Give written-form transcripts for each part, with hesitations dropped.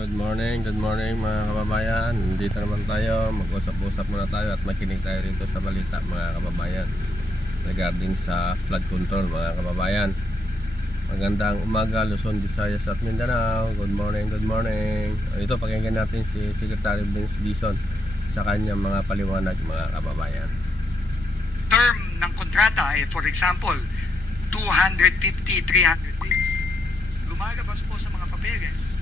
Good morning mga kababayan. Dito naman tayo, mag-usap-usap muna tayo at makinig tayo rito sa balita mga kababayan regarding sa flood control mga kababayan. Magandang umaga Luzon, Visayas at Mindanao. Good morning, good morning. Ito, pakinggan natin si Secretary Vince Dizon sa kanyang mga paliwanag mga kababayan. Term ng kontrata for example 250, 300 days. Lumalabas po sa mga papeles,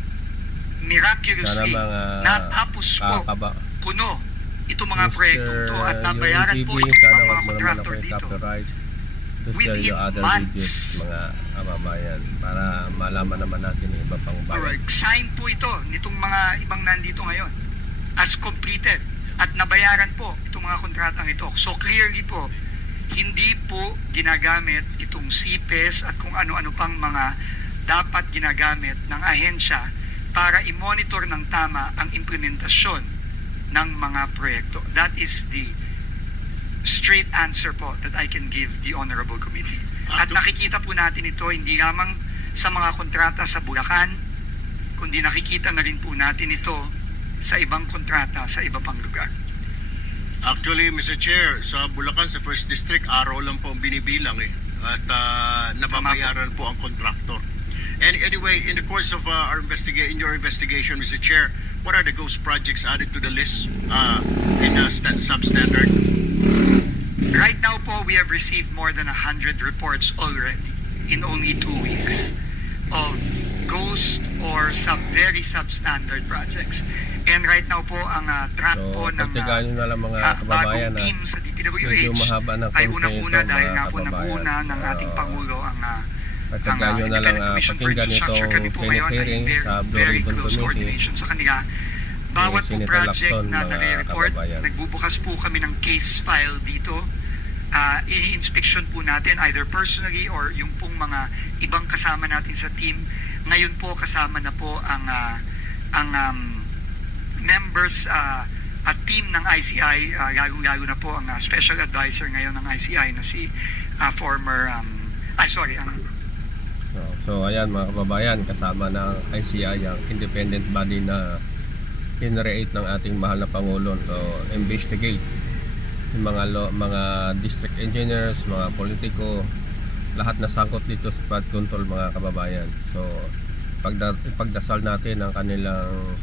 miraculously natapos po puno itong mga proyektong to at nabayaran po itong mga kontraktor dito within months mga kababayan, para malaman naman natin yung iba pang bayan. Sign po ito nitong mga ibang nandito ngayon as completed at nabayaran po itong mga kontratang ito. So clearly po, hindi po ginagamit itong CPES at kung ano-ano pang mga dapat ginagamit ng ahensya para i-monitor ng tama ang implementasyon ng mga proyekto. That is the straight answer po that I can give the Honorable Committee. At nakikita po natin ito hindi lamang sa mga kontrata sa Bulacan, kundi nakikita na rin po natin ito sa ibang kontrata sa iba pang lugar. Actually, Mr. Chair, sa Bulacan, sa First District, araw lang po ang binibilang at nababayaran po ang contractor. And anyway, in the course of in your investigation, Mr. Chair, what are the ghost projects added to the list in the substandard? Right now po, we have received more than 100 reports already in only 2 weeks of ghost or very substandard projects. And right now po, ang track po ng bagong team sa DPWH ay unang-una dahil nga po nabuuna ng ating Pangulo ang Independent Commission for Infrastructure. Kami po ngayon ay very close coordination sa kanila. Bawat po project na nare-report, nagbubukas po kami ng case file dito. I-inspection po natin either personally or yung pong mga ibang kasama natin sa team. Ngayon po kasama na po ang members at team ng ICI, lalo na po ang special advisor ngayon ng ICI na si So ayan mga kababayan, kasama ng ICI ang independent body na in-create ng ating mahal na Pangulo. So investigate yung mga district engineers, mga politiko, lahat na sangkot dito sa flood control mga kababayan. So ipagdasal natin ang kanilang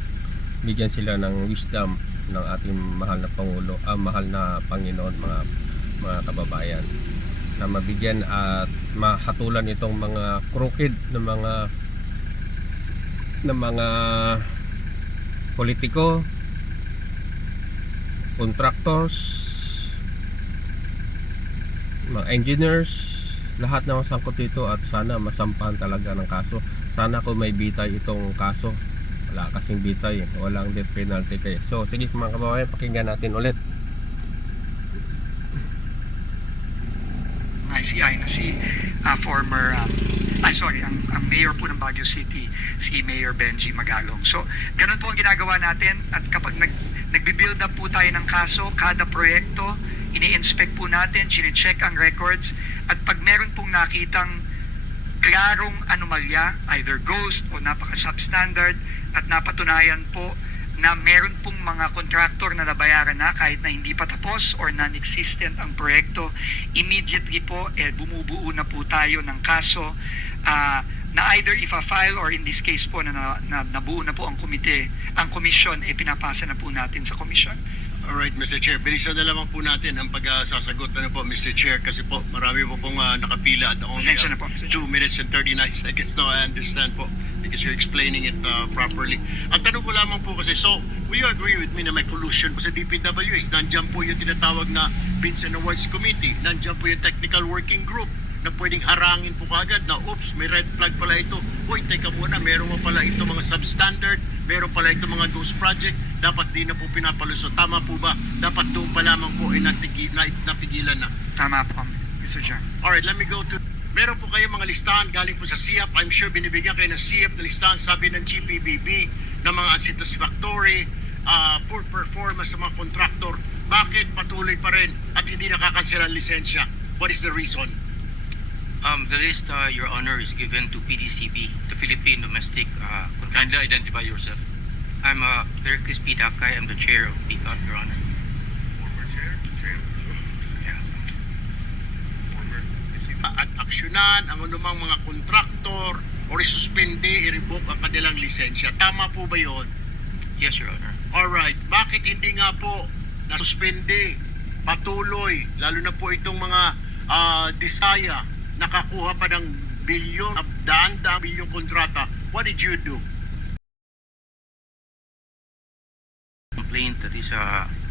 bigyan sila ng wisdom ng ating mahal na Pangulo, mahal na Panginoon mga kababayan, na mabigyan at mahatulan itong mga crooked na mga politiko, contractors, mga engineers, lahat na masangkot dito at sana masampahan talaga ng kaso. Sana kung may bitay itong kaso, wala kasing bitay, walang death penalty kayo. So sige mga kababayan, pakinggan natin ulit ICI na si ang mayor po ng Baguio City, si Mayor Benji Magalong. So, ganun po ang ginagawa natin at kapag nagbi-build up po tayo ng kaso, kada proyekto, ini-inspect po natin, chine-check ang records at pag meron pong nakitang klarong anomalya, either ghost o napaka-substandard at napatunayan po na meron pong mga contractor na nabayaran na kahit na hindi pa tapos or non-existent ang proyekto, immediately po bumubuo na po tayo ng kaso na either ifa-file or in this case po na nabuo na po ang komite, ang komisyon, pinapasa na po natin sa komisyon. Alright, Mr. Chair, bilisan na lamang po natin ang pagsasagot na po, Mr. Chair, kasi po marami po pong nakapila at only 2 minutes and 39 seconds. No, I understand po because you're explaining it properly. Ang tanong ko lamang po kasi, so, will you agree with me na may collusion po sa DPWH? Nandiyan po yung tinatawag na Bids and Awards Committee. Nandiyan po yung Technical Working Group na pwedeng harangin po kagad na, oops, may red flag pala ito. Uy, teka muna, meron mo pala ito mga substandard, meron pala ito mga ghost project, dapat di na po pinapalusot. Tama po ba? Dapat doon pa lamang po ay napigilan na. Tama po, Mr. Chair. Alright, let me go to... Meron po kayong mga listahan galing po sa SIAP. I'm sure binibigyan kayo ng SIAP na listahan, sabi ng GPBB, ng mga unsatisfactory, poor performance sa mga contractor. Bakit patuloy pa rin at hindi nakakansela ang lisensya? What is the reason? The list, Your Honor, is given to PDCB, the Philippine Domestic Contractors. Kindly identify yourself. I'm Pericles P. Dakay. I'm the chair of PCOT, Your Honor. Former chair? Chair. Yeah. Former. At aksyonan ang anumang mga kontraktor o isuspende, i-revoke ang kanilang lisensya. Tama po ba yun? Yes, Your Honor. Alright, bakit hindi nga po nasuspende, patuloy, lalo na po itong mga Disaya, nakakuha pa ng bilyon, daan-daang bilyong kontrata. What did you do? Complaint that is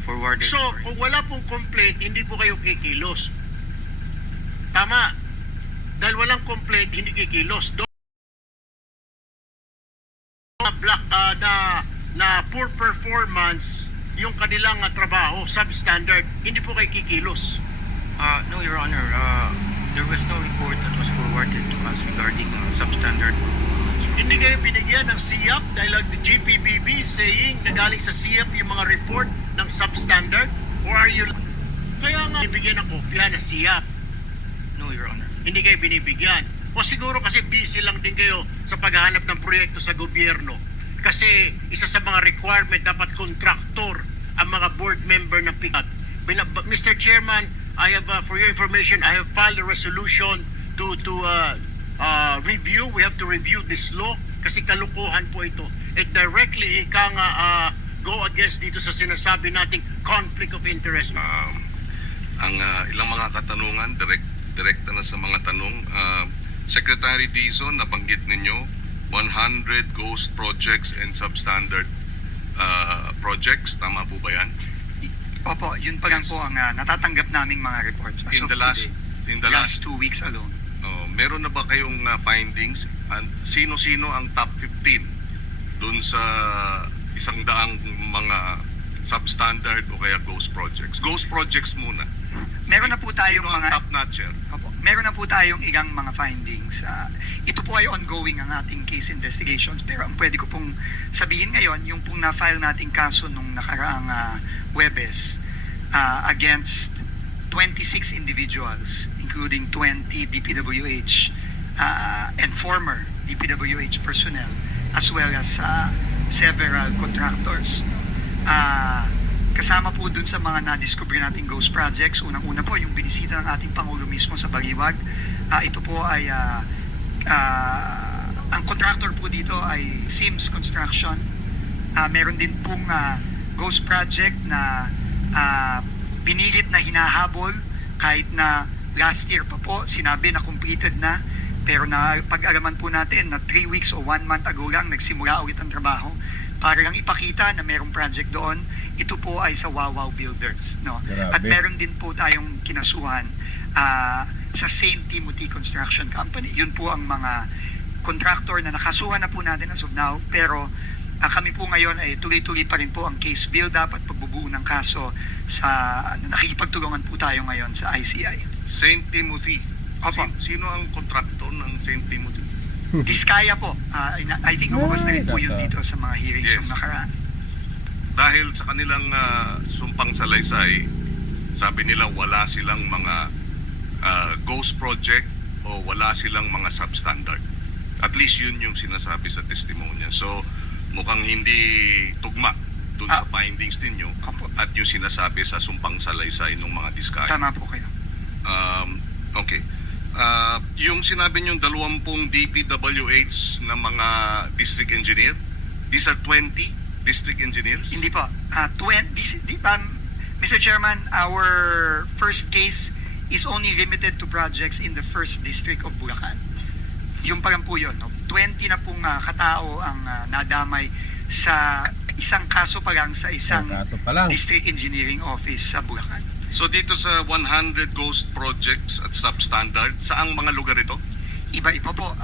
forwarded. So, for- kung wala pong complaint, hindi po kayo kikilos. Tama. Dahil walang complaint, hindi kikilos. Doon na black na poor performance yung kanilang trabaho, substandard, hindi po kayo kikilos. No, Your Honor. There was no report that was forwarded to us regarding substandard performance. Hindi kayo binigyan ng SIAP dahil ang GPBB saying na galing sa SIAP yung mga report ng substandard? Or are you... Kaya nga binibigyan ng kopya ng SIAP. No, Your Honor. Hindi kayo binibigyan. O siguro kasi busy lang din kayo sa paghahanap ng proyekto sa gobyerno. Kasi isa sa mga requirement dapat contractor ang mga board member ng PICAT. Mr. Chairman, I have for your information, I have filed a resolution to review. We have to review this law kasi kalukuhan po ito. It directly go against dito sa sinasabi nating conflict of interest. Ang ilang mga katanungan, direkta na sa mga tanong. Secretary Dizon, nabanggit ninyo, 100 ghost projects and substandard projects. Tama po ba yan? Opo, yun pa lang po ang natatanggap naming mga reports as In of the last, today. in the last, 2 weeks alone. meron na ba kayong findings? Sino-sino ang top 15 dun sa 100 mga substandard o kaya ghost projects? Ghost projects muna. Meron na po tayong Sino ang mga top notcher? Opo. Meron na po tayong ilang mga findings. Ito po ay ongoing ang ating case investigations, pero ang pwede ko pong sabihin ngayon, yung pong na-file nating kaso nung nakaraang Webes against 26 individuals, including 20 DPWH and former DPWH personnel, as well as several contractors. Kasama po dun sa mga na-discover nating ghost projects, unang-una po yung binisita ng ating Pangulo mismo sa Baliwag. Ito po ay ang contractor po dito ay Sims Construction. Meron din pong ghost project na pinilit na hinahabol kahit na last year pa po sinabi na completed na, pero na pag-alaman po natin na 3 weeks o 1 month ago lang nagsimula ulit ang trabaho para lang ipakita na merong project doon. Ito po ay sa Wawaw Builders, no? Grabe. At meron din po tayong kinasuhan sa St. Timothy Construction Company. Yun po ang mga contractor na nakasuhan na po natin as of now, pero kami po ngayon ay tuloy-tuloy pa rin po ang case build-up at pagbubuo ng kaso sa nakikipagtulungan po tayo ngayon sa ICI. St. Timothy. Opo. Sino ang contractor ng St. Timothy? Diskaya po. I think umabas na rin po yun Ay, dito sa mga hearings Yes. yung nakaraan. Dahil sa kanilang sumpang salaysay, sabi nila wala silang mga ghost project o wala silang mga substandard. At least yun yung sinasabi sa testimonya. So, mukhang hindi tugma dun sa findings ninyo Opo. at yung sinasabi sa sumpang salaysay ng mga diskaya. Tama po kayo. Okay. Yung sinabi niyong 20 DPWH na mga district engineer, these are 20 district engineers? Hindi po. Mr. Chairman, our first case is only limited to projects in the 1st District of Bulacan. Yung pa lang po yun. No? 20 na pong katao ang nadamay sa isang kaso pa lang sa isang Kaso pa lang. District Engineering Office sa Bulacan. So dito sa 100 ghost projects at substandard, saang mga lugar ito? Iba-iba po,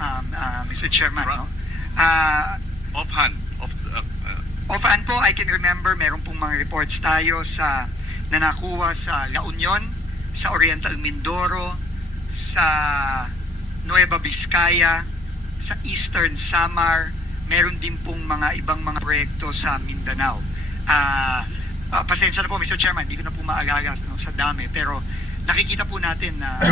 Mr. Chairman. No? Offhand. Offhand po, I can remember, meron pong mga reports tayo na nakuha sa La Union, sa Oriental Mindoro, sa Nueva Vizcaya, sa Eastern Samar, meron din pong mga ibang mga proyekto sa Mindanao. Pasensya na po, Mr. Chairman, hindi ko na po maalala sa dami, pero nakikita po natin na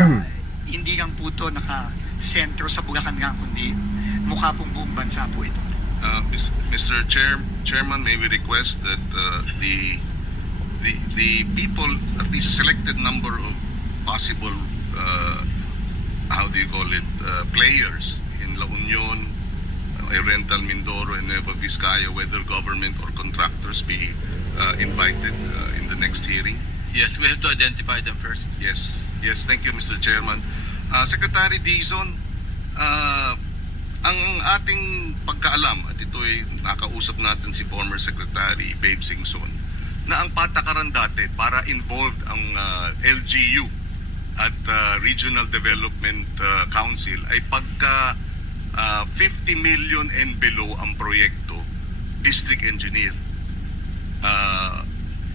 hindi lang po ito nakasentro sa Bulacan lang, kundi mukha pong buong bansa po ito. Mr. Chairman, may we request that the people, at least a selected number of possible, how do you call it, players in La Union, Oriental Mindoro, and Nueva Vizcaya, whether government or contractors, be invited in the next hearing? Yes, we have to identify them first. Yes, thank you, Mr. Chairman. Secretary Dizon, ang ating pagkaalam, at ito ay nakausap natin si former Secretary Babe Singson, na ang patakaran dati para involved ang LGU at Regional Development Council ay pagka 50 million and below ang proyekto, district engineer.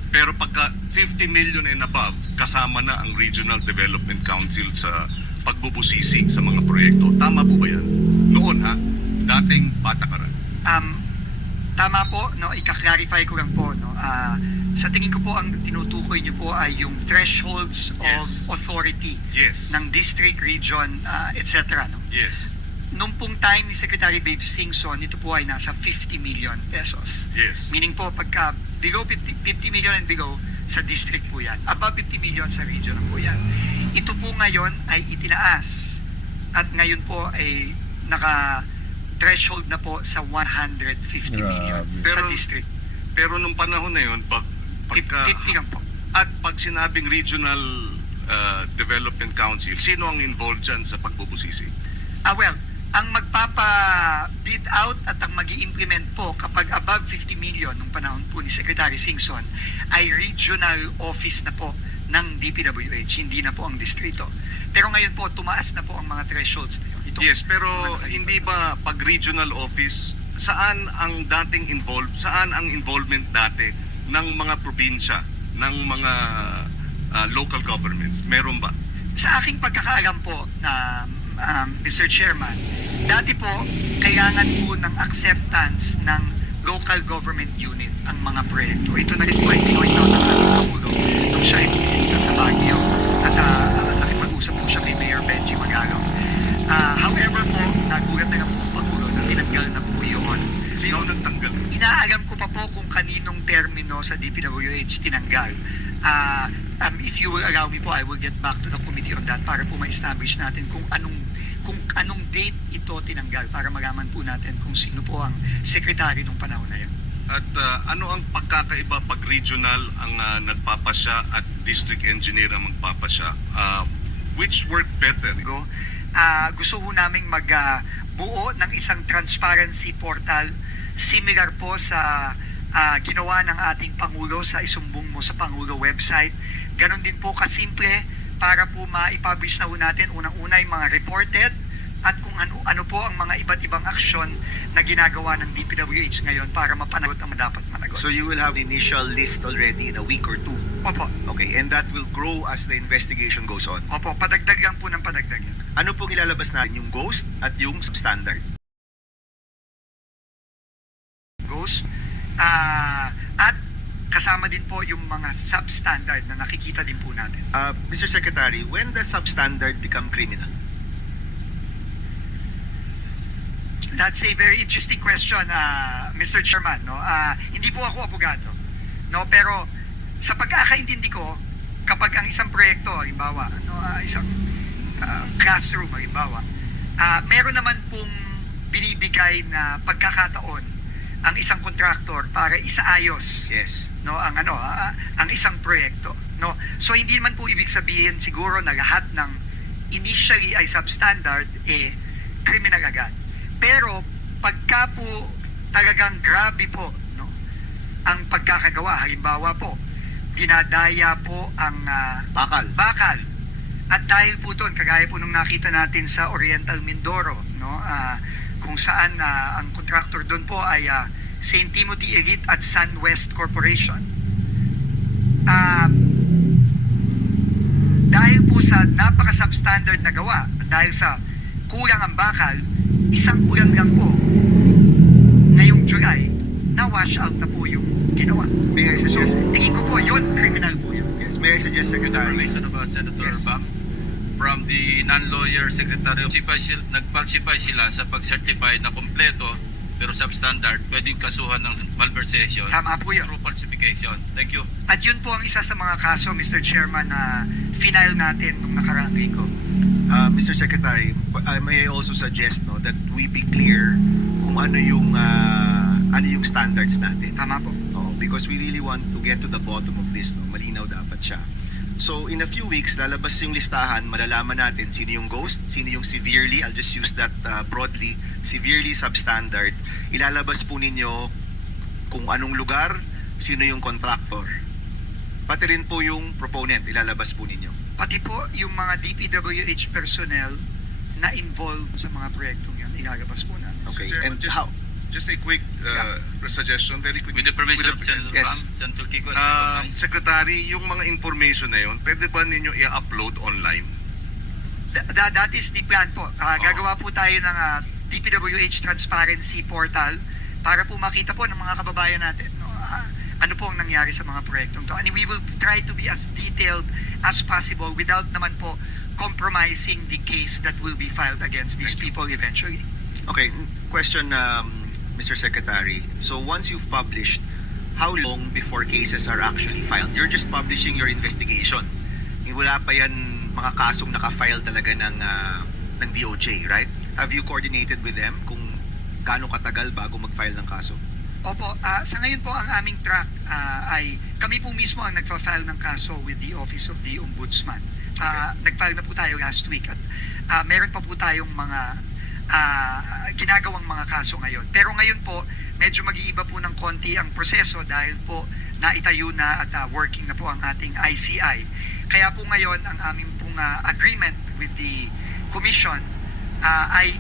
Pero pagka 50 million and above, kasama na ang Regional Development Council sa pagbubusisi sa mga proyekto. Tama po ba yan? Noon ha, dating patakaran. Tama po, no, ika-clarify ko lang po, no. Sa tingin ko po ang tinutukoy niyo po ay yung thresholds of Yes. authority Yes. ng district, region, etc. No? Yes. Nung pong time ni Secretary Babe Singson, ito po ay nasa 50 million pesos. Yes. Meaning po, pagka below 50 million and below, sa district po yan. Above 50 million sa region po yan. Ito po ngayon ay itinaas. At ngayon po ay naka-threshold na po sa 150 million Grabe. sa Pero- district. Pero nung panahon na yun, pagka, 50 lang po. at pag sinabing Regional Development Council, sino ang involved dyan sa pagbubusisi? Well, ang magpapa-bid out at ang mag-i-implement po kapag above 50 million nung panahon po ni Secretary Singson ay regional office na po ng DPWH, hindi na po ang distrito. Pero ngayon po, tumaas na po ang mga thresholds na yun. Yes, pero hindi ba pag regional office, saan ang involvement dati ng mga probinsya, ng mga local governments? Meron ba? Sa aking pagkakaalam po na Mr. Chairman, dati po kailangan po ng acceptance ng local government unit ang mga proyekto. Ito na rin po ay pinoint out ng ating Pangulo nung siya ay bumisita sa Baguio at nakipag-usap po siya kay Mayor Benji Magalong. However po, nagulat na lang po ang Pangulo na tinanggal na po yun. Sino nagtanggal? Inaalam ko pa po kung kaninong termino sa DPWH tinanggal. If you will allow me po, I will get back to the committee on that para po ma-establish natin kung anong date ito tinanggal para malaman po natin kung sino po ang secretary nung panahon na yan. At ano ang pagkakaiba pag regional ang nagpapasya at district engineer ang magpapasya? Which work better? Gusto ho naming magbuo ng isang transparency portal similar po sa ginawa ng ating Pangulo sa isumbong mo sa Pangulo website. Ganon din po kasimple para po maipublish na ho natin unang-una yung mga reported at kung ano po ang mga iba't ibang aksyon na ginagawa ng DPWH ngayon para mapanagot ang dapat managot. So you will have initial list already in a week or two. Opo, Okay, and that will grow as the investigation goes on. opo, padagdag lang po ng padagdag. Ano pong ilalabas natin? Yung ghost at yung standard? Goes. At kasama din po yung mga substandard na nakikita din po natin. Mr. Secretary, when does substandard become criminal? That's a very interesting question, Mr. Chairman. No? Hindi po ako abogado. No? Pero sa pagkakaintindi ko, kapag ang isang proyekto, halimbawa, no, isang classroom, halimbawa, meron naman pong binibigay na pagkakataon ang isang contractor para isaayos Yes. no ang isang proyekto, no. So hindi man po ibig sabihin siguro na lahat ng initially ay substandard criminal agad. Pero pagka po talagang grabe po, no, ang pagkakagawa, halimbawa po dinadaya po ang bakal. At dahil po doon, kagaya po nung nakita natin sa Oriental Mindoro, no, kung saan ang contractor doon po ay St. Timothy Elite at SunWest Corporation. Dahil po sa napaka-substandard na gawa, dahil sa kulang ang bakal, isang ulan lang po, ngayong July, na-wash out na po yung ginawa. May I suggest, Tingin ko po yun, criminal po yun. yes, may I suggest, Secretary? Information about Senator Yes. Bam. From the non-lawyer secretary, nagpalsipay sila sa pag-certify na kompleto pero substandard, pwedeng kasuhan ng malversation Tama po yun. through falsification. Thank you. At yun po ang isa sa mga kaso, Mr. Chairman, na final natin nung nakaraang linggo. Mr. Secretary, may I also suggest no that we be clear kung ano yung standards natin. Tama po. Because we really want to get to the bottom of this, no? Malinaw dapat siya. So in a few weeks, lalabas yung listahan, malalaman natin sino yung ghost, sino yung severely, I'll just use that broadly, severely substandard. Ilalabas po ninyo kung anong lugar, sino yung contractor. Pati rin po yung proponent, ilalabas po ninyo. Pati po yung mga DPWH personnel na involved sa mga proyektong yun, ilalabas po natin. Okay, Chairman, and how? Just a quick suggestion, very quick. With the permission of Senator Yes. Bam, Senator Kiko is Ah, recognized. Secretary, yung mga information na yun, pwede ba ninyo i-upload online? That is the plan po. Gagawa po tayo ng DPWH Transparency Portal para po makita po ng mga kababayan natin ano po ang nangyari sa mga proyektong to. And we will try to be as detailed as possible without naman po compromising the case that will be filed against these people eventually. Okay, question, Mr. Secretary. So once you've published, how long before cases are actually filed? You're just publishing your investigation. Wala pa yan mga kasong nakafile talaga ng DOJ, right? Have you coordinated with them kung gaano katagal bago mag-file ng kaso? Opo, sa ngayon po ang aming track ay kami po mismo ang nagfa-file ng kaso with the Office of the Ombudsman. Nag-file na po tayo last week at meron pa po tayong mga ginagawang mga kaso ngayon. Pero ngayon po, medyo mag-iiba po ng konti ang proseso dahil po naitayo na at working na po ang ating ICI. Kaya po ngayon, ang aming pong agreement with the Commission ay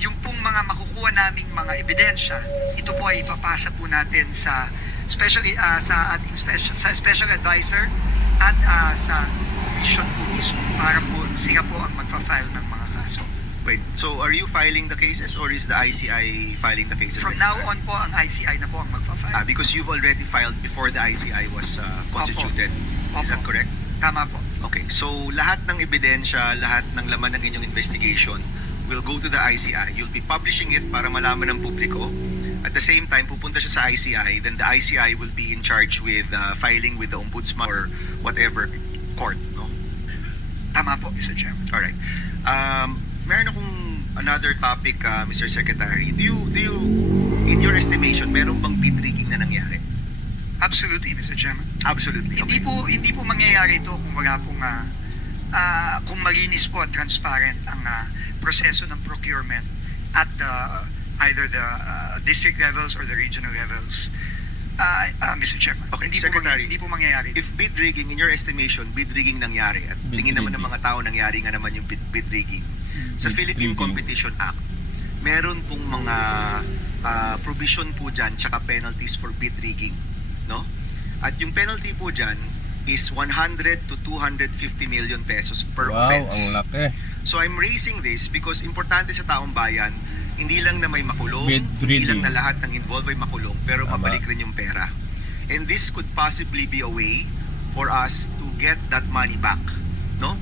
yung pong mga makukuha naming mga ebidensya, ito po ay ipapasa po natin sa especially sa ating special advisor at sa Commission po mismo para po sila po ang magfa-file ng mga kaso. Wait, so are you filing the cases or is the ICI filing the cases? From now on po, ang ICI na po ang magfa-file. Because you've already filed before the ICI was constituted. Is that Opo. correct? Tama po. Okay, so lahat ng ebidensya, lahat ng laman ng inyong investigation will go to the ICI. You'll be publishing it para malaman ng publiko. At the same time, pupunta siya sa ICI, then the ICI will be in charge with filing with the Ombudsman or whatever court, no? Tama po, Mr. Chairman. Alright. Meron akong another topic, Mr. Secretary. Do you, in your estimation, meron bang bid rigging na nangyari? Absolutely, Mr. Chairman. Absolutely. Okay. Hindi po mangyayari ito kung wala pong kung malinis po at transparent ang proseso ng procurement at either the district levels or the regional levels. Mr. Chairman, Okay, hindi Secretary, po mangyayari. If bid rigging, in your estimation, bid rigging nangyari, at Bid tingin naman ng rigging. mga tao nangyari nga naman yung bid rigging, sa Bid Philippine rigging. Competition Act, meron pong mga provision po dyan tsaka penalties for bid rigging. No? At yung penalty po dyan is 100 to 250 million pesos per Wow, offense. ang laki. So I'm raising this because importante sa taong bayan, hindi lang na may makulong, Bid hindi lang rigging. na lahat ng involved ay makulong, pero Tama. mabalik rin yung pera. And this could possibly be a way for us to get that money back. No?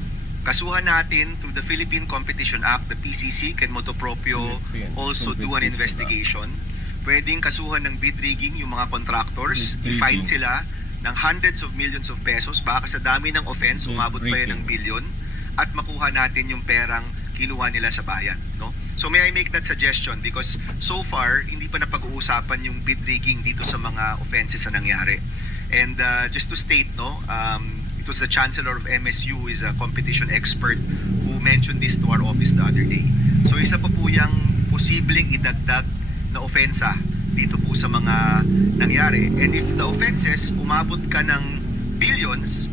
Kasuhan natin through the Philippine Competition Act, the PCC, can motu proprio Philippine also do an Competition investigation. Pwedeng kasuhan ng bid rigging yung mga contractors, Bid i-fine rigging. sila ng hundreds of millions of pesos, baka sa dami ng offense, Bid umabot pa yan ng rigging. bilyon, at makuha natin yung perang kinuha nila sa bayan, no? So may I make that suggestion because so far hindi pa napag-uusapan yung bid rigging dito sa mga offenses na nangyari. And just to state, no, it was the Chancellor of MSU who is a competition expert who mentioned this to our office the other day. So isa pa po yung posibleng idagdag na ofensa dito po sa mga nangyari. And if the offenses umabot ka ng billions,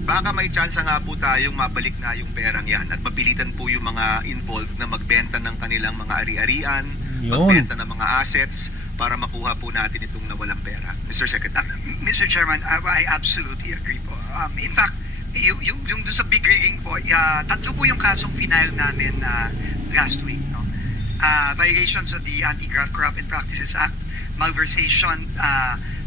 baka may chance nga po tayong mabalik na yung perang yan at mapilitan po yung mga involved na magbenta ng kanilang mga ari-arian, Yun. magbenta ng mga assets para makuha po natin itong nawalang pera. Mr. Secretary. Mr. Chairman, I absolutely agree po. In fact, yung doon sa big rigging po, tatlo po yung kasong final namin last week. No? Violations of the Anti-Graft Corrupt and Practices Act, malversation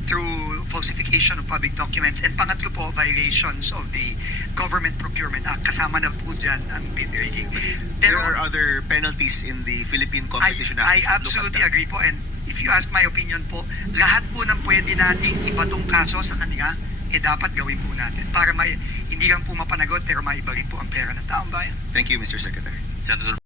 through falsification of public documents. And pangatlo po, violations of the Government Procurement Act. Kasama na po dyan ang bid rigging. There are other penalties in the Philippine Competition Act. I Look at absolutely that. agree po. And if you ask my opinion po, lahat po ng pwede nating ibatong kaso sa kanila, dapat gawin po natin. Para hindi lang po mapanagot, pero maibalik po ang pera ng taong bayan. Thank you, Mr. Secretary. Senator